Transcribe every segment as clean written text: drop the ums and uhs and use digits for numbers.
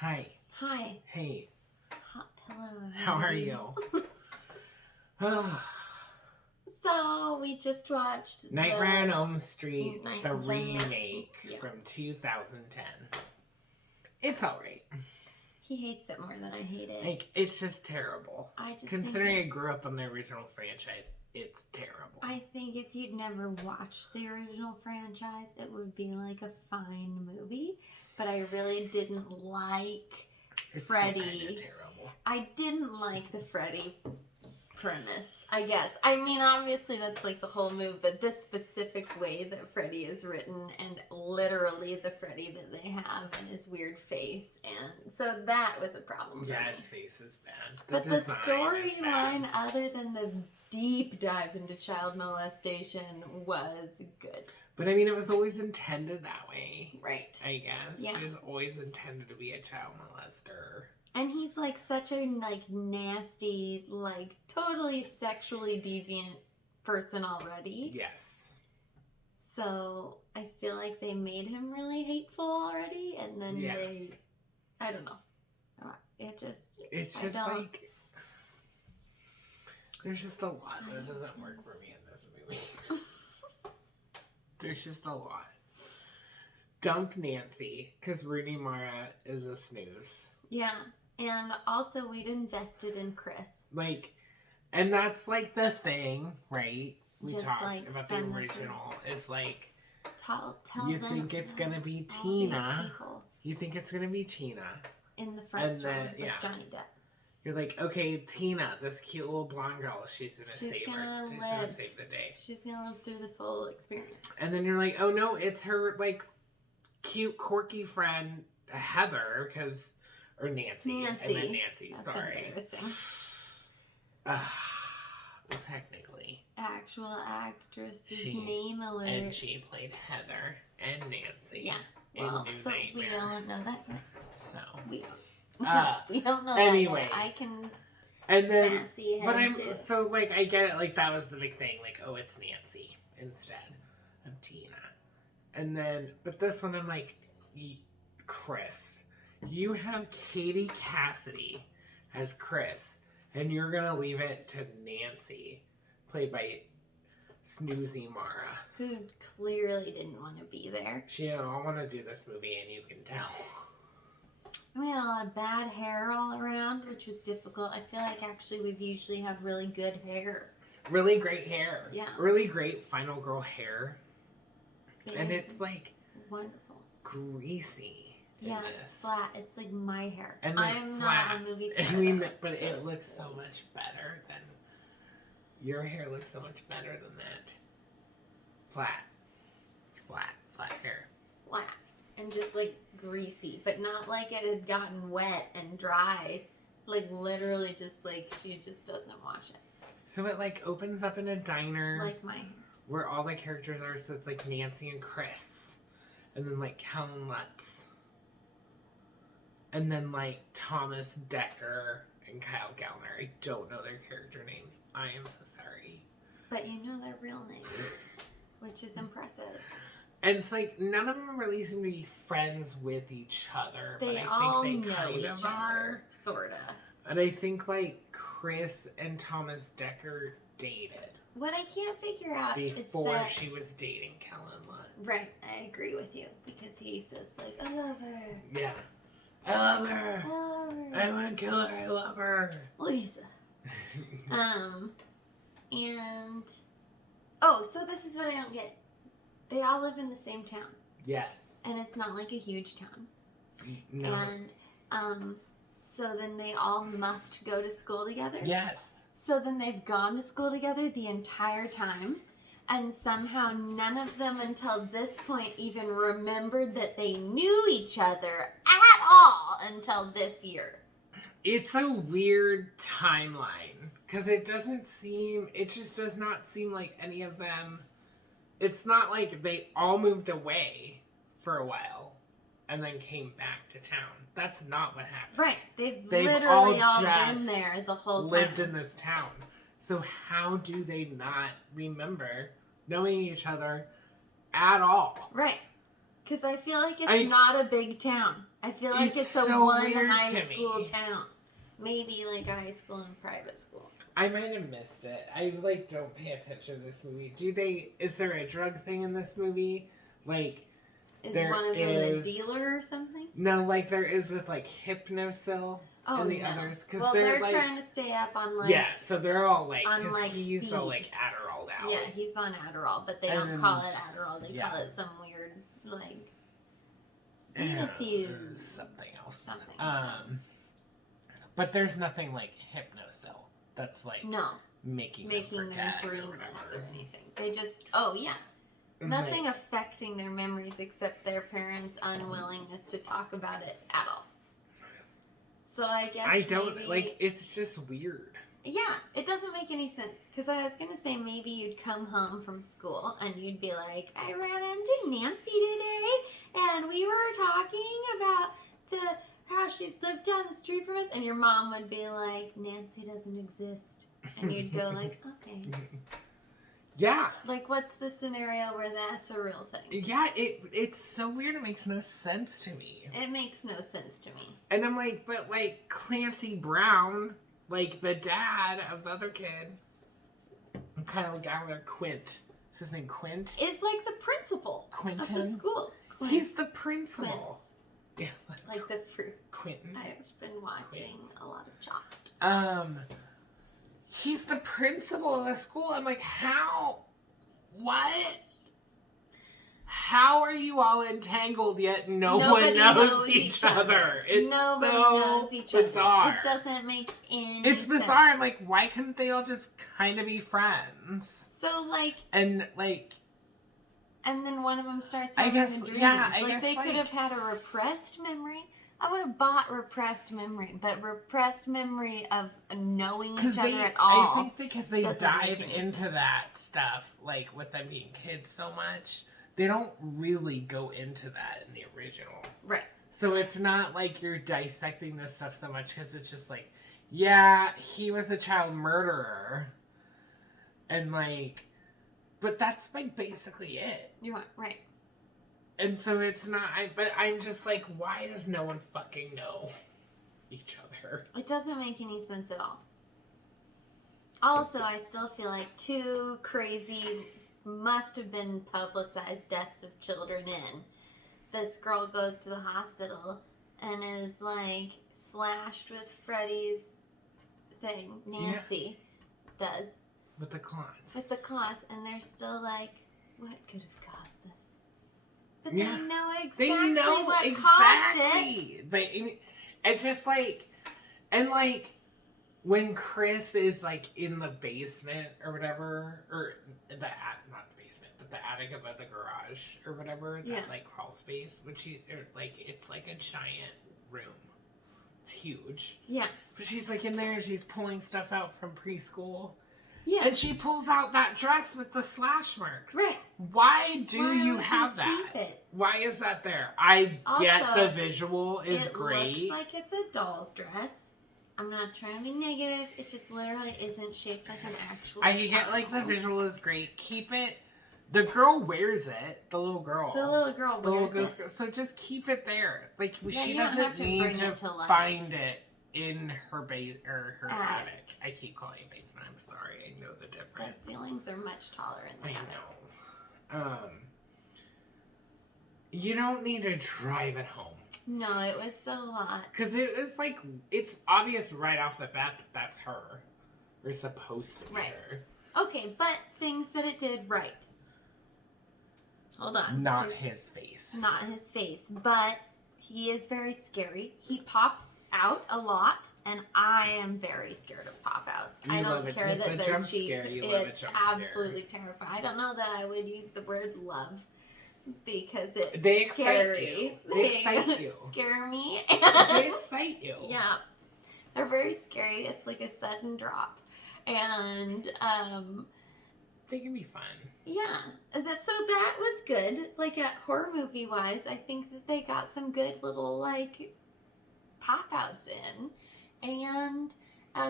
Hi. Hi. Hey. Hello. How are you? So we just watched Nightmare on Elm Street, the remake from 2010. It's alright. He hates it more than I hate it. Like, it's just terrible. Considering I grew up on the original franchise, it's terrible. I think if you'd never watched the original franchise, it would be like a fine movie. But I really didn't like Freddy. It's still kind of terrible. I didn't like the Freddy premise, I guess. I mean, obviously that's like the whole movie, but this specific way that Freddy is written and literally the Freddy that they have and his weird face, and so that was a problem for me. His face is bad. But the storyline, other than the deep dive into child molestation, was good. But I mean, it was always intended that way. Right. I guess. Yeah. It was always intended to be a child molester. And he's like such a nasty, totally sexually deviant person already. Yes. So I feel like they made him really hateful already, and then I don't know. It's just like, there's just a lot that doesn't work for me in this movie. There's just a lot. Dump Nancy, because Rooney Mara is a snooze. Yeah. And also, we'd invested in Chris. And that's the thing, right? We just talked about the original. It's tell you think it's going to be Tina. You think it's going to be Tina. In the first one with Johnny Depp. You're like, okay, Tina, this cute little blonde girl, she's going to save her. She's going to save the day. She's going to live through this whole experience. And then you're like, oh no, it's her, cute, quirky friend, Heather, or Nancy. And then Nancy, That's sorry. Embarrassing. Well, technically. Actual actress's name alert. And she played Heather and Nancy. Yeah. Well, but we don't know that yet. So. We don't know anyway, that yet. I can sassy head too. So, I get it. That was the big thing. Oh, it's Nancy instead of Tina. And then, but this one, I'm like, Chris. You have Katie Cassidy as Chris, and you're going to leave it to Nancy, played by Snoozy Mara. Who clearly didn't want to be there. She didn't want to do this movie, and you can tell. We had a lot of bad hair all around, which was difficult. I feel like actually we've usually had really good hair. Really great hair. Yeah. Really great Final Girl hair. Big, and it's wonderful. Greasy. Yeah, it's flat. It's like my hair. And I'm not a movie star. But it looks so much better than... Your hair looks so much better than that. Flat. It's flat. Flat hair. Flat. And just, greasy. But not like it had gotten wet and dry. Literally just, she just doesn't wash it. So it, opens up in a diner. Like my hair. Where all the characters are. So it's, Nancy and Chris. And then, Kellen Lutz. And then, Thomas Decker and Kyle Gallner. I don't know their character names. I am so sorry. But you know their real names, which is impressive. And it's none of them really seem to be friends with each other. They but all I think they know kind each of other, are. sorta. And I think, Chris and Thomas Decker dated. What I can't figure out before is that... she was dating Kellen Lutz. Right, I agree with you. Because he says, I love her. Yeah. I love her. I love her. I want to kill her. I love her. Lisa. And... Oh, so this is what I don't get. They all live in the same town. Yes. And it's not a huge town. No. And, so then they all must go to school together? Yes. So then they've gone to school together the entire time, and somehow none of them until this point even remembered that they knew each other at all until this year. It's a weird timeline, because it just does not seem like any of them, it's not like they all moved away for a while and then came back to town. That's not what happened. Right. They've literally all been there the whole time. Lived in this town. So how do they not remember knowing each other at all? Right. Because I feel like it's not a big town. I feel like it's a so one weird high to school me. town. Maybe like a high school and private school. I might have missed it. I don't pay attention to this movie. Is there a drug thing in this movie? Like, is one of them a dealer or something? No, like there is with like Hypnosil and the others. Cause they're like, trying to stay up on like... Yeah, so they're all like... Because like he's all like Adderall out. Yeah, he's on Adderall, but they don't call it Adderall. They call it some weird like... Xenofuse. Something else. Something. But there's nothing like Hypnosil that's like... No. Making them dream this or anything. They just... Oh, yeah. Nothing affecting their memories except their parents' unwillingness to talk about it at all. So I guess I don't... Like, it's just weird. Yeah, it doesn't make any sense. Because I was going to say maybe you'd come home from school and you'd be like, I ran into Nancy today and we were talking about how she's lived down the street from us. And your mom would be like, Nancy doesn't exist. And you'd go like, okay. Yeah. Like, what's the scenario where that's a real thing? Yeah, it's so weird. It makes no sense to me. It makes no sense to me. And I'm like, but like Clancy Brown, like the dad of the other kid, Kyle Gallagher, Quint. Is his name Quint? Is like the principal of the school. Quint. He's the principal. Quince. Yeah. Like the fruit. Quentin. I've been watching a lot of Chopped. He's the principal of the school. I'm like, how? What? How are you all entangled yet nobody knows each other? It's Nobody so knows each bizarre. other. It doesn't make any sense. It's bizarre. I'm like, why couldn't they all just kind of be friends? So, like... And, like... And then one of them starts having a dream. Yeah, they could have had a repressed memory. I would have bought repressed memory, but repressed memory of knowing each other at all. I think because they dive into that stuff, like with them being kids so much, they don't really go into that in the original. Right. So it's not like you're dissecting this stuff so much because it's just like, yeah, he was a child murderer. And like, but that's like basically it. You're right. And so it's not, but I'm just like, why does no one fucking know each other? It doesn't make any sense at all. Also, I still feel like two crazy, must have been publicized deaths of children in. This girl goes to the hospital and is like slashed with Freddy's thing. Nancy does. With the claws. With the claws, and they're still like, what could have caused this? But they know exactly what caused it. But it's just like, and like, when Chris is like in the basement or whatever, or not the basement, but the attic above the garage or whatever, that like crawl space, it's like a giant room. It's huge. Yeah. But she's like in there and she's pulling stuff out from preschool. Yeah. And she pulls out that dress with the slash marks. Right. Why do you have that? Keep it? Why is that there? I get the visual is great. It looks like it's a doll's dress. I'm not trying to be negative. It just literally isn't shaped like an actual get like the visual is great. Keep it. The girl wears it. The little girl. The little girl wears it. So just keep it there. Like she doesn't need to find it in her her attic. I keep calling it basement. I'm sorry. I know the difference. The ceilings are much taller in the attic. I know. You don't need to drive it home. No, it was so hot. Because it was like, it's obvious right off the bat that that's her. We're supposed to be her. Okay, but things that it did right. Hold on. Not his face. Not his face, but he is very scary. He pops out a lot, and I am very scared of pop-outs. I don't care that they're cheap. It's absolutely terrifying. I don't know that I would use the word love because it's scary. They excite you. Scare me. They excite you. Yeah. They're very scary. It's like a sudden drop. And they can be fun. Yeah. So that was good. Like horror movie wise, I think that they got some good little like pop-outs in, and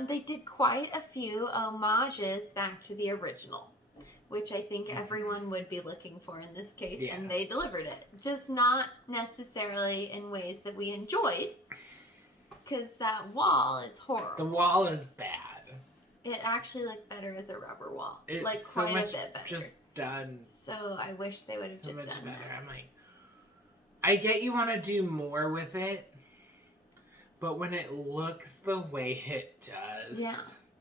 they did quite a few homages back to the original, which I think everyone would be looking for in this case, and they delivered it. Just not necessarily in ways that we enjoyed, because that wall is horrible. The wall is bad. It actually looked better as a rubber wall. It's like so quite much a bit better. Just done. So I wish they would have so just much done better. that. I'm like, I get you want to do more with it, but when it looks the way it does. Yeah.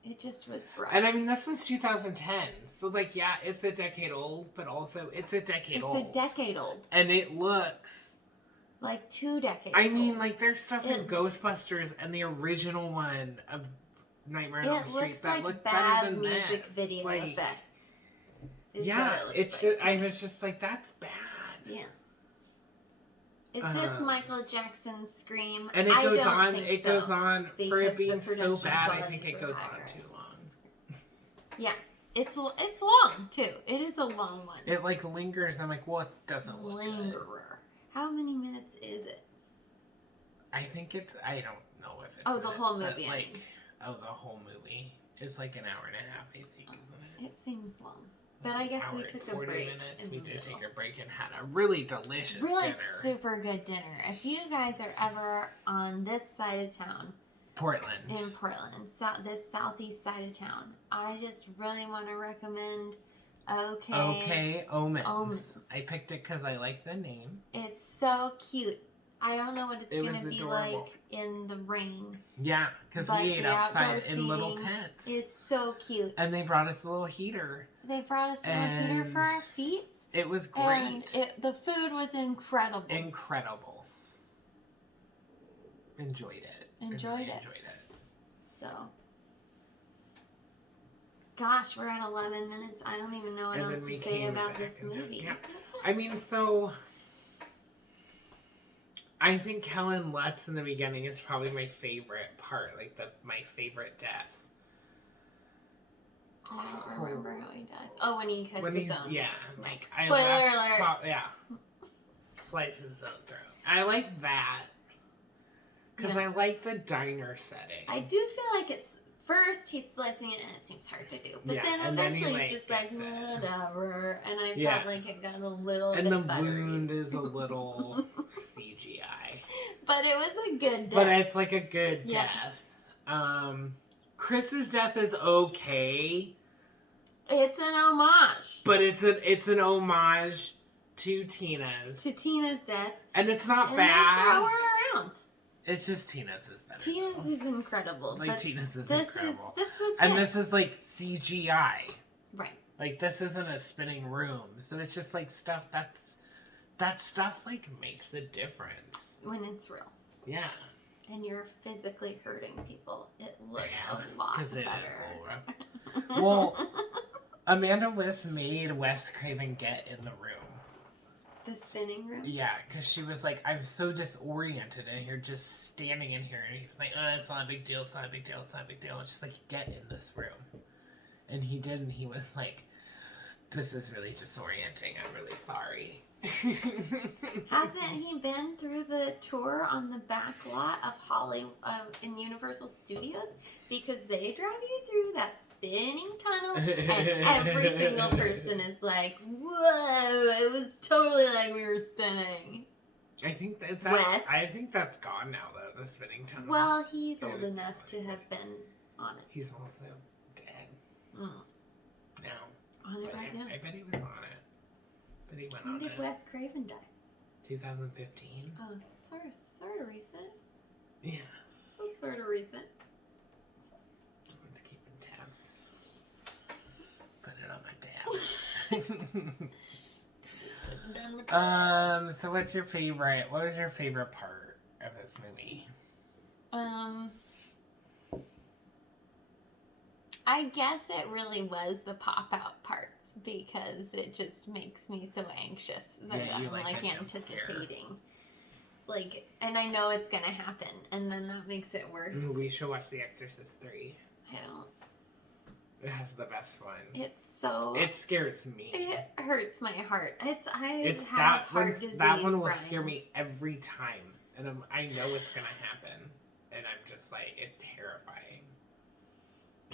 It just was rough. And I mean, this was 2010. So, like, yeah, it's a decade old, but also it's a decade old. It's a decade old. And it looks... like 2 decades I mean, old. like, there's stuff in Ghostbusters and the original one of Nightmare on Elm Street looks that like look bad better than music this. video like, effects. Yeah, it's just, I was just like, that's bad. Yeah. Is this Michael Jackson's Scream? And it goes on. Think it so, goes on for it being so bad. I qualities think it were goes higher. on too long. Yeah, it's long too. It is a long one. It like lingers. I'm like, well, it doesn't look good. How many minutes is it? I think it's. I don't know if it's. Oh, the whole movie. Like, the whole movie is like an hour and a half. I think, isn't it? It seems long. But I guess we took a break. 40 minutes. We did take a break and had a really delicious dinner. Super good dinner. If you guys are ever on this side of town, Portland, this southeast side of town, I just really want to recommend Okay Omens. I picked it because I like the name. It's so cute. I don't know what it's going to be adorable. like in the rain. Yeah, because we ate outside in little tents. It's so cute. And they brought us a little heater. They brought us a little heater for our feet. It was great. And the food was incredible. Incredible. Enjoyed it. Enjoyed it. So, gosh, we're at 11 minutes. I don't even know what else to say about this movie. Yeah. I mean, so... I think Helen Lutz in the beginning is probably my favorite part, like my favorite death. I don't remember how he dies. Oh, when he cuts his own. Yeah. Like, spoiler alert. Yeah. Slices his own throat. I like that. Because I like the diner setting. I do feel like it's... First, he's slicing it, and it seems hard to do. But then eventually he's just like, whatever. And I felt like it got a little bit buttery. And the wound is a little CGI. But it was a good death. But it's like a good death. Chris's death is okay. It's an homage. But it's an homage to Tina's. To Tina's death. And it's not and bad. They throw her around. It's just Tina's is better. Tina's is incredible. Like, Tina's is incredible. This was and good. this is like CGI. Right. Like, this isn't a spinning room. So it's just like stuff that stuff like makes a difference. When it's real. Yeah. And you're physically hurting people. It looks a lot better. Well, Amanda Wyss made Wes Craven get in the room. The spinning room? Yeah, because she was like, I'm so disoriented and you're just standing in here. And he was like, it's not a big deal, it's not a big deal, it's not a big deal. It's just like, get in this room. And he did, and he was like, this is really disorienting. I'm really sorry. Hasn't he been through the tour on the back lot of in Universal Studios? Because they drive you through that spinning tunnel, and every single person is like, "Whoa! It was totally like we were spinning." I think that's gone now, though. The spinning tunnel. Well, he's old enough to have been on it. He's also dead. Now. On it right now. I bet he was on it. But he went on it. When did Wes Craven die? 2015. Oh, sort of recent. Yeah. So sort of recent. Let's keep in tabs. Put it on my tab. So what's your favorite? What was your favorite part of this movie? I guess it really was the pop-out parts because it just makes me so anxious that I'm like anticipating. Like, and I know it's gonna happen, and then that makes it worse. We should watch The Exorcist 3. I don't. It has the best one. It's so. It scares me. It hurts my heart. That one will scare me every time, and I know it's gonna happen, and I'm just like, it's terrifying.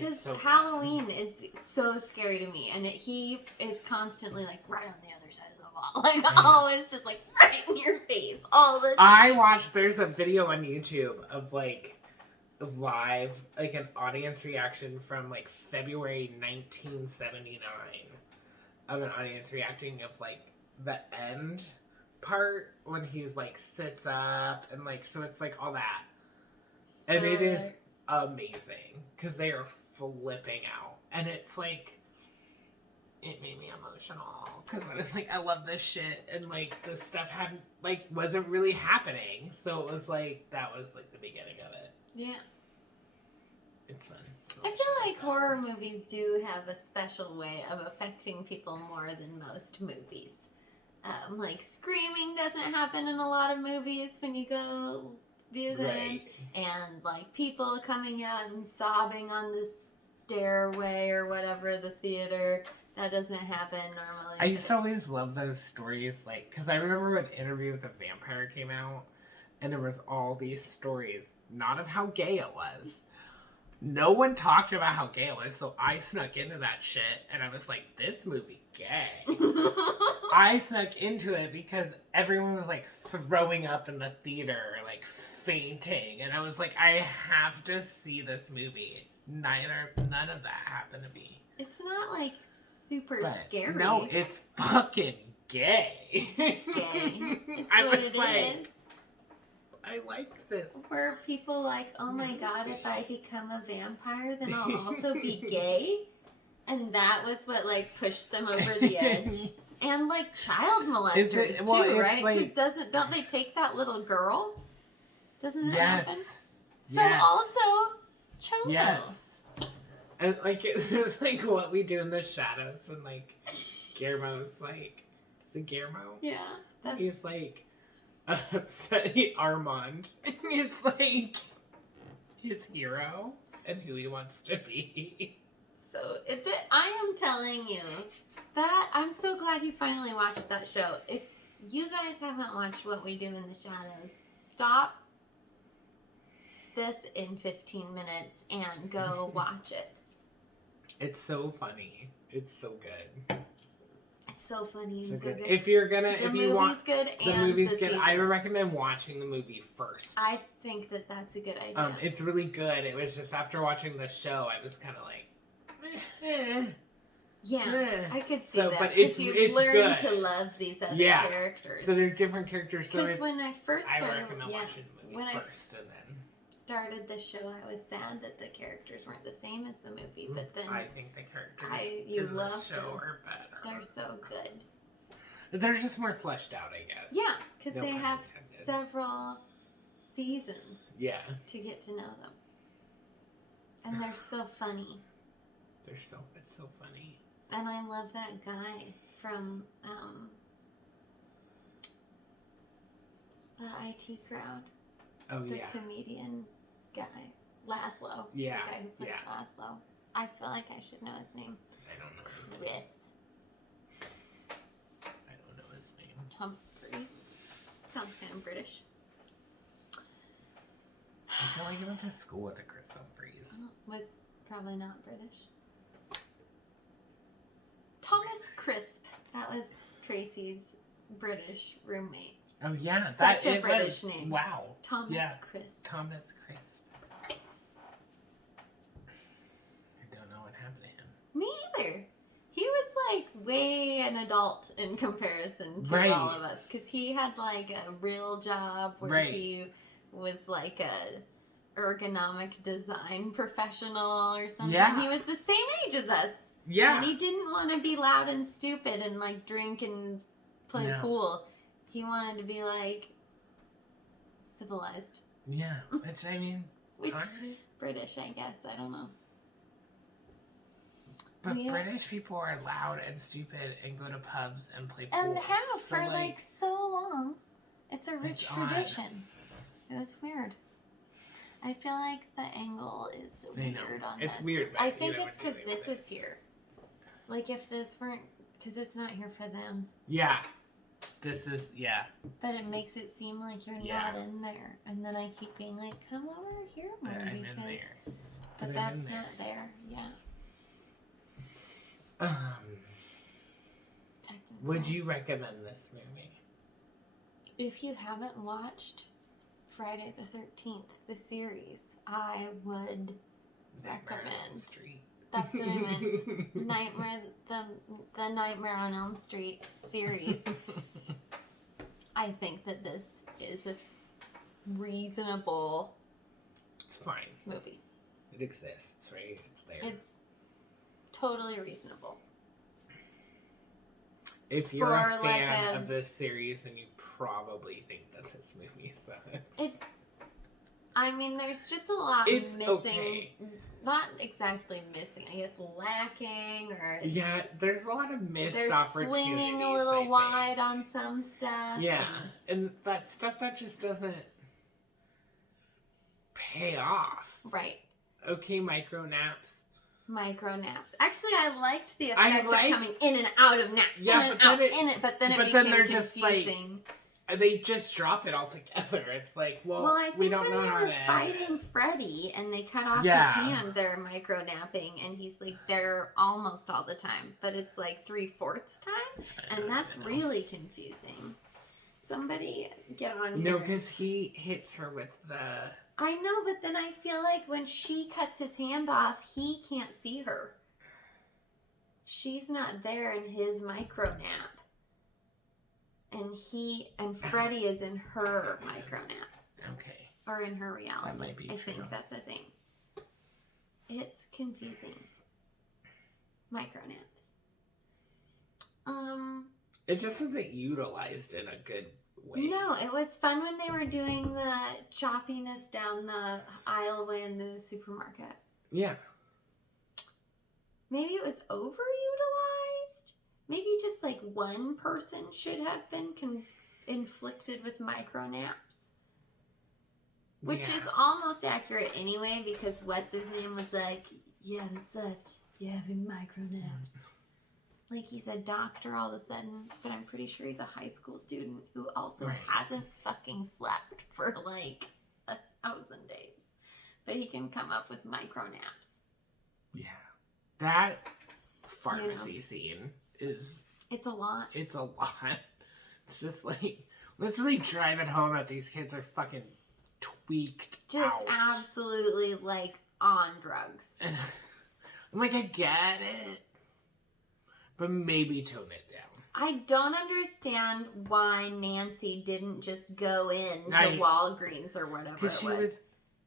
Because so Halloween is so scary to me, and he is constantly like right on the other side of the wall, like always just like right in your face all the time. There's a video on YouTube of like live, like an audience reaction from like February 1979 of an audience reacting of like the end part when he's like sits up and like, so it's like all that. And it is amazing because they are flipping out. And it's like, it made me emotional because I was like, I love this shit. And like, this stuff wasn't really happening. So it was like, that was like the beginning of it. Yeah. It's fun. I feel like horror movies do have a special way of affecting people more than most movies. Like screaming doesn't happen in a lot of movies when you go view them. Right. And like people coming out and sobbing on the stairway or whatever, the theater, that doesn't happen normally. I used to always love those stories, like, because I remember when Interview with the Vampire came out, and there was all these stories, not of how gay it was. No one talked about how gay it was, so I snuck into that shit, and I was like, this movie gay. I snuck into it because everyone was, like, throwing up in the theater, like, fainting, and I was like, I have to see this movie. None of that happened to me. It's not, like, super scary. No, it's fucking gay. Gay. It's I what was it like, is. I like this. Where people like, oh my god, if I become a vampire, then I'll also be gay? And that was what, like, pushed them over the edge. And, like, child molesters, too, right? Because like, don't they take that little girl? Doesn't that happen? So Yes. also, Choco. Yes. And, like, it was, like, what we do in the shadows. And, like, Guillermo's, like, is it Guillermo? Yeah. He's, like, upset. Armand. He's, like, his hero and who he wants to be. So, I am telling you that I'm so glad you finally watched that show. If you guys haven't watched What We Do in the Shadows, stop this in 15 minutes and go watch it. It's so funny. It's so good. It's so funny. So and so good. good. If you're gonna, The if you want, good the and movie's the good. seasons. I would recommend watching the movie first. I think that that's a good idea. It's really good. It was just after watching the show, I was kind of like, yeah, I could see that. But it's it's learned good. to love these other characters. So they're different characters. So because when I first started, I recommend watching the movie first, and then started the show, I was sad that the characters weren't the same as the movie. But then I think the characters in the show are better. They're so good. They're just more fleshed out, I guess. Yeah, because they have several seasons. Yeah. To get to know them, and they're so funny. It's so funny. And I love that guy from the IT Crowd. Oh, the comedian guy. Laszlo. Yeah. The guy who plays Laszlo. I feel like I should know his name. I don't know his name. Chris. I don't know his name. Humphreys. Sounds kind of British. I feel like I went to school with a Chris Humphreys. Was probably not British. Thomas Crisp. That was Tracy's British roommate. Oh yeah, Such a British name. Wow. Thomas Crisp. Thomas Crisp. I don't know what happened to him. Me either. He was like way an adult in comparison to all of us, because he had like a real job where he was like a ergonomic design professional or something. Yeah. He was the same age as us. Yeah. And he didn't want to be loud and stupid and like drink and play pool. He wanted to be like civilized. Yeah. Which I mean, British, I guess. I don't know. But British people are loud and stupid and go to pubs and play pool. And have for like so long. It's a rich tradition. It was weird. I feel like the angle is weird on this. It's weird. I think it's because this is here. Like if this weren't, because it's not here for them. Yeah. This is, But it makes it seem like you're not in there. And then I keep being like, come over here more. I'm in there. but that's not there. Yeah. Would you recommend this movie? If you haven't watched Friday the 13th, the series, I would recommend. Elm Street. That's what I meant. The Nightmare on Elm Street series. I think that this is a reasonable. It's fine. Movie. It exists, right? It's there. It's totally reasonable. If you're a fan of this series, then you probably think that this movie sucks. I mean, there's just a lot missing. Okay. Not exactly missing, I guess lacking or... Yeah, there's a lot of missed opportunities, They're swinging a little wide on some stuff. Yeah, and that stuff that just doesn't pay off. Right. Okay, micro naps. Actually, I liked the effect of coming in and out of naps. Yeah, in and out, in it, but then it became they're confusing. Just like, they just drop it all together. It's like, I think we don't know how to... when they were fighting Freddy and they cut off his hand, they're micro napping, and he's like there almost all the time, but it's like 3/4 time, and that's really confusing. Somebody get on here. No, because he hits her with the... I know, but then I feel like when she cuts his hand off, he can't see her. She's not there in his micro nap. And Freddy is in her micro nap. Okay. Or in her reality. That might be true. I think that's a thing. It's confusing. Micro naps. It just wasn't utilized in a good way. No, it was fun when they were doing the choppiness down the aisleway in the supermarket. Yeah. Maybe it was overutilized? Maybe just like one person should have been inflicted with micro naps. Which is almost accurate anyway, because what's his name was like, you haven't slept, you're having micro naps. Like he's a doctor all of a sudden, but I'm pretty sure he's a high school student who also hasn't fucking slept for like 1,000 days. But he can come up with micro naps. Yeah. That pharmacy scene is... It's a lot. It's a lot. It's just like, let's really drive it home that these kids are fucking tweaked Just out. Absolutely like on drugs. I'm like, I get it. But maybe tone it down. I don't understand why Nancy didn't just go in to Walgreens or whatever it was. She was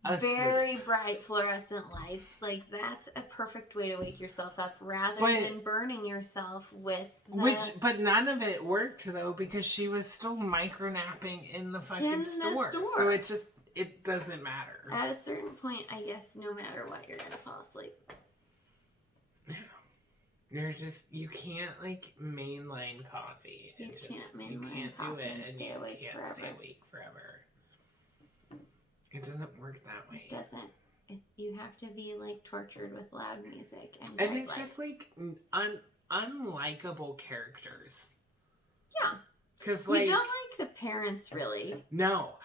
asleep. Very bright fluorescent lights. Like, that's a perfect way to wake yourself up rather than burning yourself with But none of it worked, though, because she was still micro-napping in the fucking store. So it doesn't matter. At a certain point, I guess, no matter what, you're going to fall asleep. You can't like mainline coffee. You can't do it and stay awake forever. It doesn't work that way. It doesn't. You have to be like tortured with loud music and it's lights. just like unlikable characters. Yeah, because you don't like the parents really. No,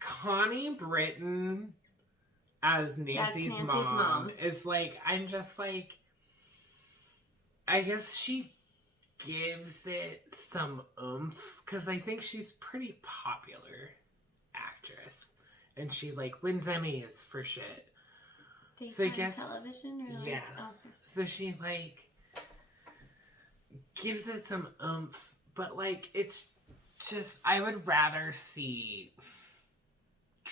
Connie Britton as Nancy's mom is like, I'm just like, I guess she gives it some oomph because I think she's pretty popular actress and she like wins Emmys for shit. So I guess television or like, so she like gives it some oomph, but like it's just, I would rather see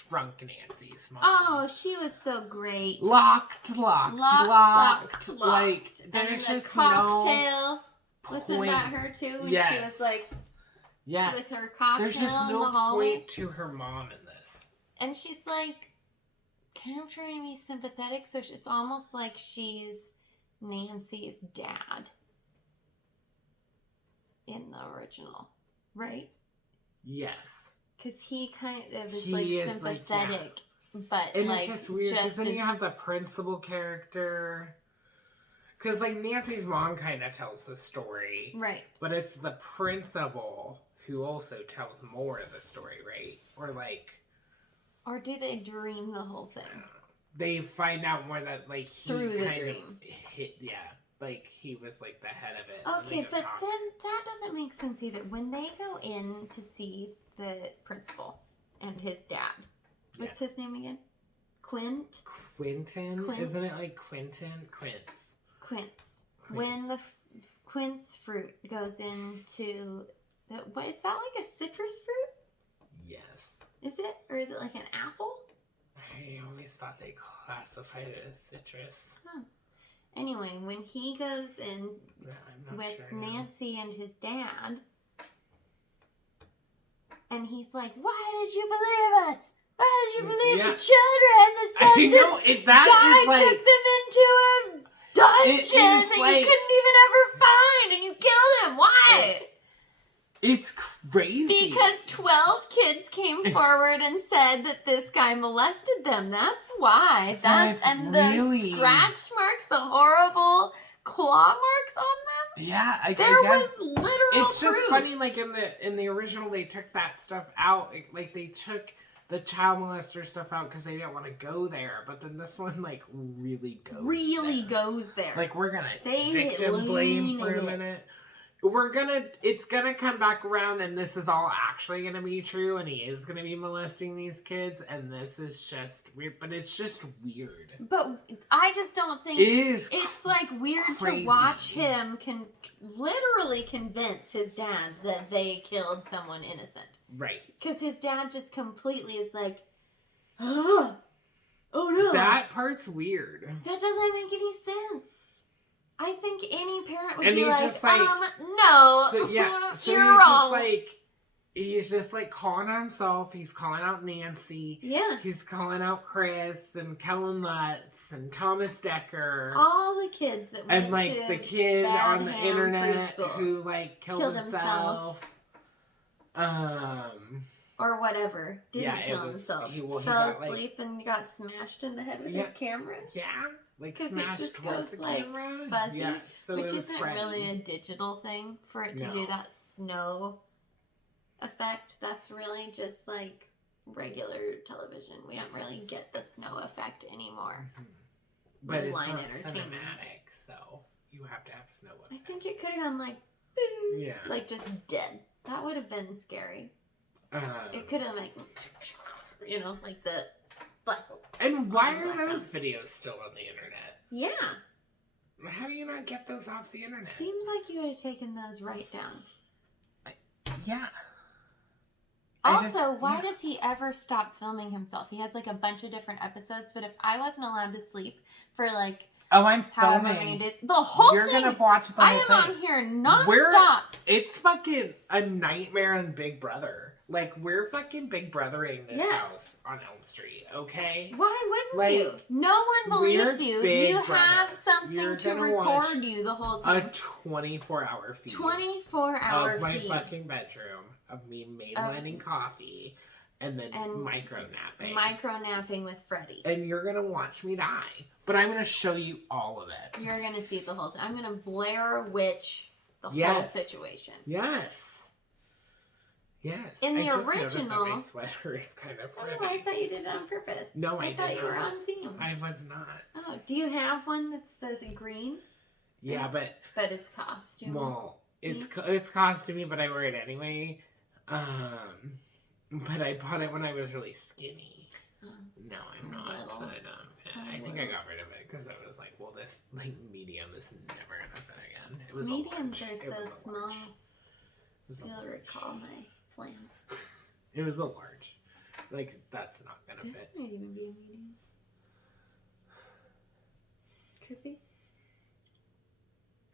drunk Nancy's mom. Oh, she was so great. Locked. Like, there's and just cocktail. no Wasn't point. that her too? When she was like, with her cocktail there's just in no the hallway. point to her mom in this. And she's like, kind of trying to be sympathetic, so it's almost like she's Nancy's dad in the original, right? Yes. Because he kind of is like sympathetic, but and like, it's just weird because then you have the principal character. Because like Nancy's mom kind of tells the story, right? But it's the principal who also tells more of the story, right? Or do they dream the whole thing? they find out more that like he through the kind dream. of hit, like he was like the head of it. Okay, but then that doesn't make sense either. When they go in to see the principal and his dad, what's his name again? Quentin? Isn't it like Quentin? Quince. When the quince fruit goes into what is that, like a citrus fruit? Yes. Is it, or is it like an apple? I always thought they classified it as citrus. Huh. Anyway, when he goes in with Nancy and his dad, and he's like, "Why did you believe us? Why did you believe the children? This guy took them into a dungeon that you couldn't even ever find, and you killed him. Why?" It's crazy. Because 12 kids came forward and said that this guy molested them. That's why. The scratch marks, the horrible claw marks on them. Yeah, I guess. There was literal It's just proof. funny, like in the original, they took that stuff out. Like they took the child molester stuff out because they didn't want to go there. But then this one, like, really goes there. Like, we're gonna victim blame for a minute. It's gonna come back around, and this is all actually gonna be true, and he is gonna be molesting these kids, and this is just weird, but it's just weird. But I just don't think it's like weird to watch him literally convince his dad that they killed someone innocent. Right. Because his dad just completely is like, oh no. That part's weird. That doesn't make any sense. I think any parent would be like, no, so you're wrong. He's just like calling out himself. He's calling out Nancy. Yeah. He's calling out Chris and Kellen Lutz and Thomas Decker. All the kids that went and like to the kid on the internet preschool. who like killed himself. Or whatever. Didn't kill himself. He fell asleep and got smashed in the head with his camera. Yeah. Like smashed it just towards goes the like camera. fuzzy, yeah, so which isn't really a digital thing for it to do that snow effect. That's really just like regular television. We don't really get the snow effect anymore. Mm-hmm. But it's not cinematic, so you have to have snow effect. I think it could have gone like boo, yeah, like just dead. That would have been scary. It could have like, like the black. And why are those videos still on the internet? Yeah. How do you not get those off the internet? Seems like you would have taken those right down. Yeah. Also, why does he ever stop filming himself? He has like a bunch of different episodes, but if I wasn't allowed to sleep for like I'm filming. Many days, the whole You're thing. You're gonna watch the whole thing. I am on here nonstop. It's fucking a nightmare on Big Brother. Like, we're fucking Big Brothering this house on Elm Street, okay? Why wouldn't you? No one believes you. You have something to record you the whole time. A 24-hour feed. 24-hour feed. Of my fucking bedroom, of me mainlining coffee, and then micro-napping. Micro-napping with Freddie. And you're gonna watch me die. But I'm gonna show you all of it. You're gonna see the whole thing. I'm gonna Blair Witch the whole situation. Yes. Yes. In the original, that my sweater is kind of pretty. Oh, I thought you did it on purpose. No, I thought did you were on theme. I was not. Oh, do you have one that's green? Yeah, but it's costume. Well, it's costumey, but I wear it anyway. But I bought it when I was really skinny. No, I'm not. So I think I got rid of it because I was like, well, this like medium is never gonna fit again. It was mediums are so small. You'll recall my flam. It was the large. Like, that's not gonna fit. This might even be a medium. Could be.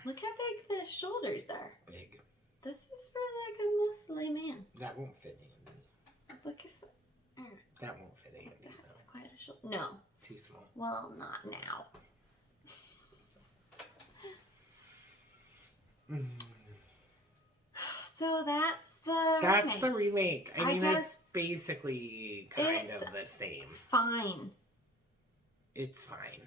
Look how big the shoulders are. Big. This is for like a muscly man. That won't fit in. Look if that won't fit in. That's quite a shoulder. No. Too small. Well, not now. So that's the remake. I mean, it's basically kind of the same. Fine. It's fine.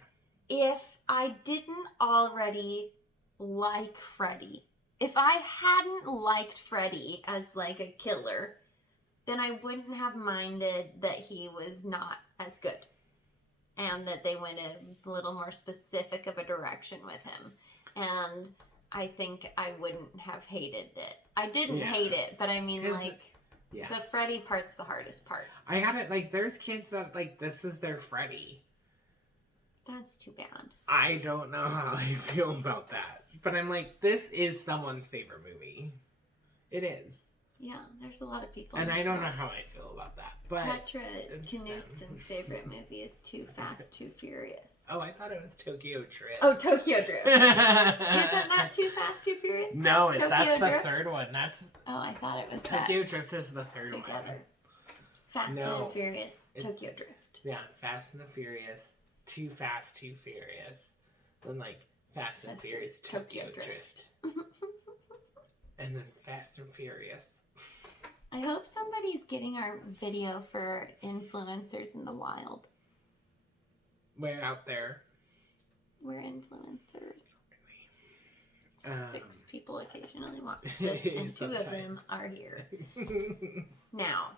If I didn't already like Freddy, if I hadn't liked Freddy as like a killer, then I wouldn't have minded that he was not as good. and that they went a little more specific of a direction with him. And I think I wouldn't have hated it. I didn't hate it, but I mean, like, the Freddy part's the hardest part. I got it. Like, there's kids that, like, this is their Freddy. That's too bad. I don't know how I feel about that. But I'm like, this is someone's favorite movie. It is. Yeah, there's a lot of people. And I don't know how I feel about that. But Petra Knutson's favorite movie is Too Fast, Too Furious. Oh, I thought it was Tokyo Drift. Oh, Tokyo Drift. Isn't that Too Fast, Too Furious? No, that's the third one. Oh, I thought it was Tokyo Drift is the third one. Together. Fast and Furious, Tokyo Drift. Yeah, Fast and the Furious, Too Fast, Too Furious. Then, like, Fast and Furious, Tokyo Drift. And then Fast and Furious. I hope somebody's getting our video for influencers in the wild. We're out there. We're influencers. 6 people occasionally watch this, and 2 of them are here. Now.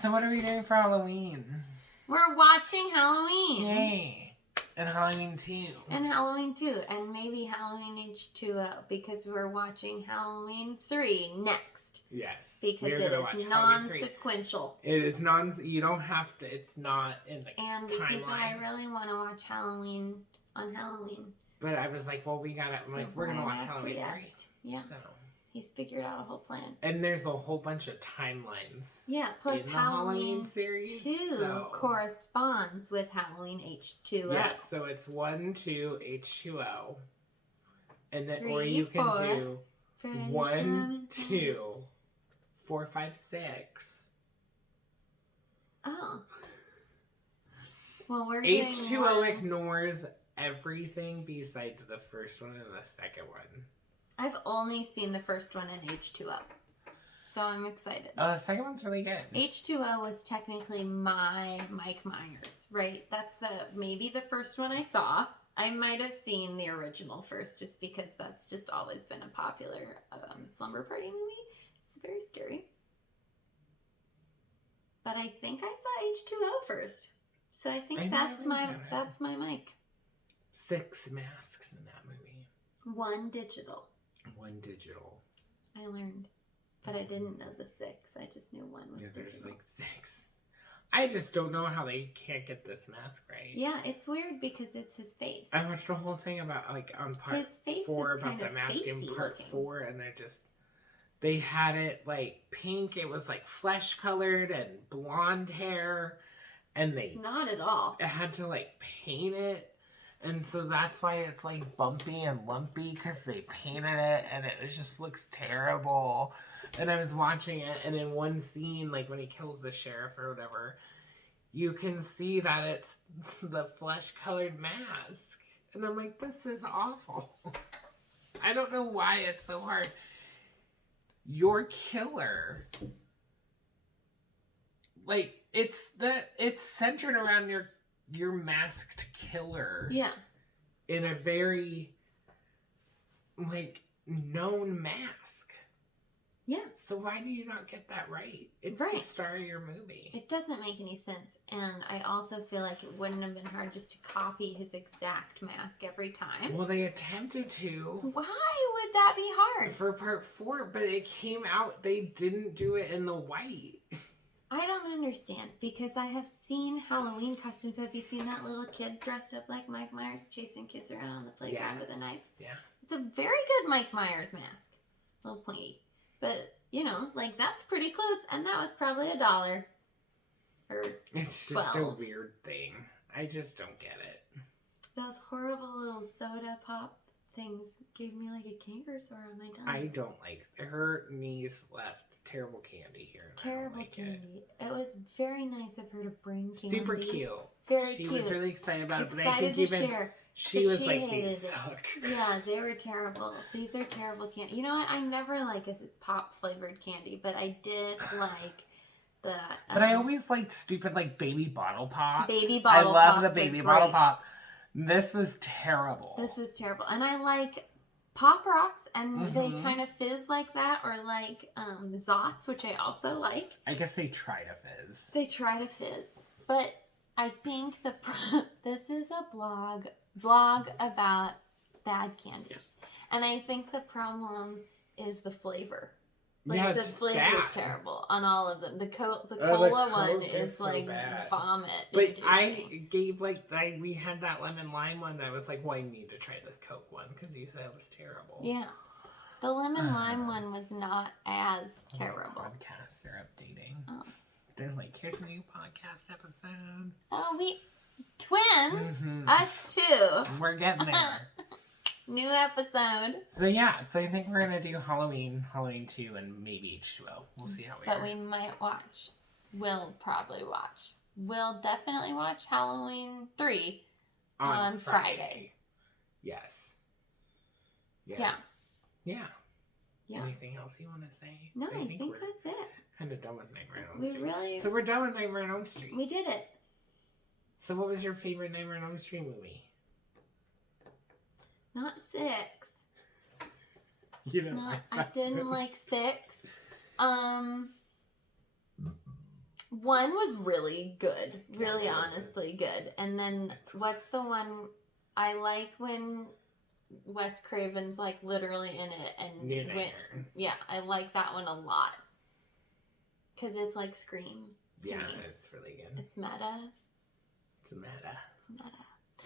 So what are we doing for Halloween? We're watching Halloween. Yay. And Halloween 2. And Halloween 2. And maybe Halloween H2O, because we're watching Halloween 3 next. Yes. Because it is non-sequential. It is you don't have to, it's not in the timeline. And because I really want to watch Halloween on Halloween. But I was like, well, we gotta, we're gonna watch Halloween 3. Yeah. So. He's figured out a whole plan. And there's a whole bunch of timelines. Yeah, plus in Halloween series 2 corresponds with Halloween H2O. Yes, so it's 1, 2, H2O. And then, 3, or you can 4, do 1, 2, 4, 5, 6. Oh. Well, we're H2O ignores everything besides the first one and the second one. I've only seen the first one in H2O. So I'm excited. The second one's really good. H2O was technically my Mike Myers, right? That's maybe the first one I saw. I might have seen the original first just because that's just always been a popular slumber party movie. It's very scary. But I think I saw H2O first. So I think that's my Mike. 6 masks in that movie. 1 digital. 1 digital. I learned. But I didn't know the 6. I just knew 1 was digital. There's like 6. I just don't know how they can't get this mask right. Yeah, it's weird because it's his face. I watched the whole thing about, like, on part 4 about the mask in part 4, and they had it, like, pink. It was, like, flesh-colored and blonde hair, and they... Not at all. It had to, like, paint it. And so that's why it's like bumpy and lumpy, because they painted it and it just looks terrible. And I was watching it, and in one scene, like when he kills the sheriff or whatever, you can see that it's the flesh-colored mask. And I'm like, this is awful. I don't know why it's so hard. Your killer, like, it's centered around your masked killer. Yeah. In a very, like, known mask. Yeah. So why do you not get that right? It's the star of your movie. It doesn't make any sense. And I also feel like it wouldn't have been hard just to copy his exact mask every time. Well, they attempted to. Why would that be hard? For part 4, but it came out, they didn't do it in the white. I don't understand, because I have seen Halloween costumes. Have you seen that little kid dressed up like Mike Myers chasing kids around on the playground with a knife? Yeah. It's a very good Mike Myers mask. A little pointy. But, you know, like, that's pretty close. And that was probably $1. Or it's just 12. a weird thing. I just don't get it. Those horrible little soda pop things gave me like a canker sore on my tongue. I don't like her niece left terrible candy here. Terrible candy. It was very nice of her to bring candy. Super cute. Very cute. She was really excited about it, but I excited think to even share, she was like, these suck. Yeah, they were terrible. These are terrible candy. You know what? I never like a pop flavored candy, but I did like the. But I always liked stupid like baby bottle pops. Baby bottle pops. I love the baby bottle pop. This was terrible. This was terrible, and I like Pop Rocks, and they kind of fizz like that, or like Zots, which I also like. I guess they try to fizz. They try to fizz, but I think this is a vlog about bad candy. And I think the problem is the flavor. Like, the flavor is terrible on all of them. The cola one is so like bad. Vomit. But we had that lemon lime one that was like, well, I need to try this Coke one because you said it was terrible. Yeah. The lemon lime one was not as terrible. Podcasts are updating. Oh. They're like, here's a new podcast episode. Oh, we twins? Mm-hmm. Us too. We're getting there. New episode. So yeah, I think we're gonna do Halloween 2, and maybe H2O. We'll see how we are. But we might watch. We'll probably watch. We'll definitely watch Halloween 3 on Friday. Yes. Yeah. Anything else you want to say? No, I think that's it. Kind of done with Nightmare on Elm Street. So we're done with Nightmare on Elm Street. We did it. So what was your favorite Nightmare on Elm Street movie? Not 6. You know, I didn't like 6. 1 was really good, really honestly good. And then what's the one I like when Wes Craven's like literally in it and I like that one a lot because it's like Scream. To me. It's really good. It's meta. It's meta.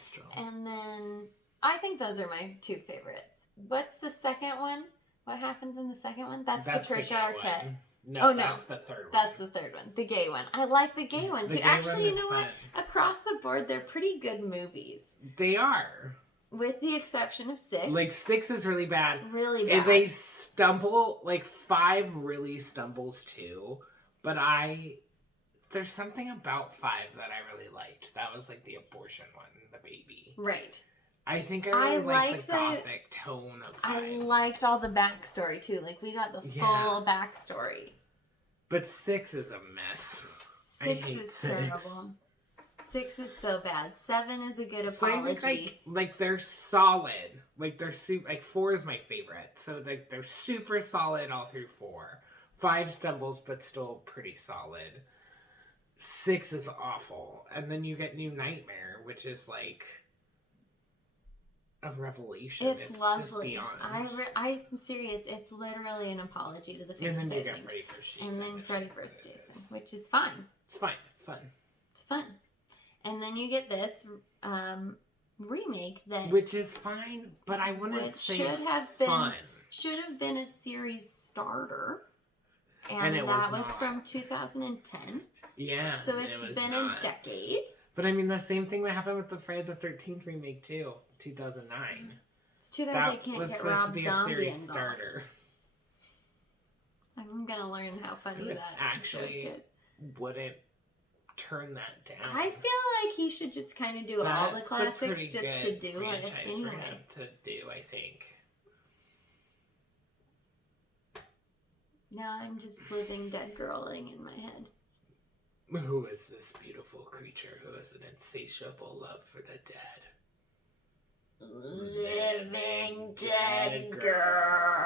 Strong. And then I think those are my 2 favorites. What's the second one? What happens in the second one? That's Patricia Arquette. No, that's the third one. That's the third one. The gay one. I like the gay one too. Actually, you know what? Across the board, they're pretty good movies. They are. With the exception of 6. Like 6 is really bad. Really bad. And they stumble, like 5 really stumbles too. But there's something about 5 that I really liked. That was like the abortion one, the baby. Right. I think I really liked the gothic tone of 5. I liked all the backstory too. Like we got the full backstory. But 6 is a mess. 6 is terrible. 6 is so bad. 7 is a good apology. So I think like they're solid. Like they're like 4 is my favorite. So like they're super solid all through 4. 5 stumbles, but still pretty solid. 6 is awful, and then you get New Nightmare, which is like a revelation. It's lovely. Just beyond. I'm serious. It's literally an apology to the fans. And then you get Freddy vs. Jason. And then Freddy vs. Jason, which is fine. It's fine. It's fun. It's fun. And then you get this remake which is fine, but I wouldn't say fun. Should have been a series starter. And that was from 2010. Yeah. So it's been a decade. But I mean, the same thing that happened with the Friday the 13th remake too, 2009. It's too bad they can't get Rob Zombie involved. Series starter. I'm gonna learn how funny that actually wouldn't turn that down. I feel like he should just kind of do all the classics just to do it anyway. For him to do, I think. Now I'm just living dead girling in my head. Who is this beautiful creature who has an insatiable love for the dead? Living dead girl.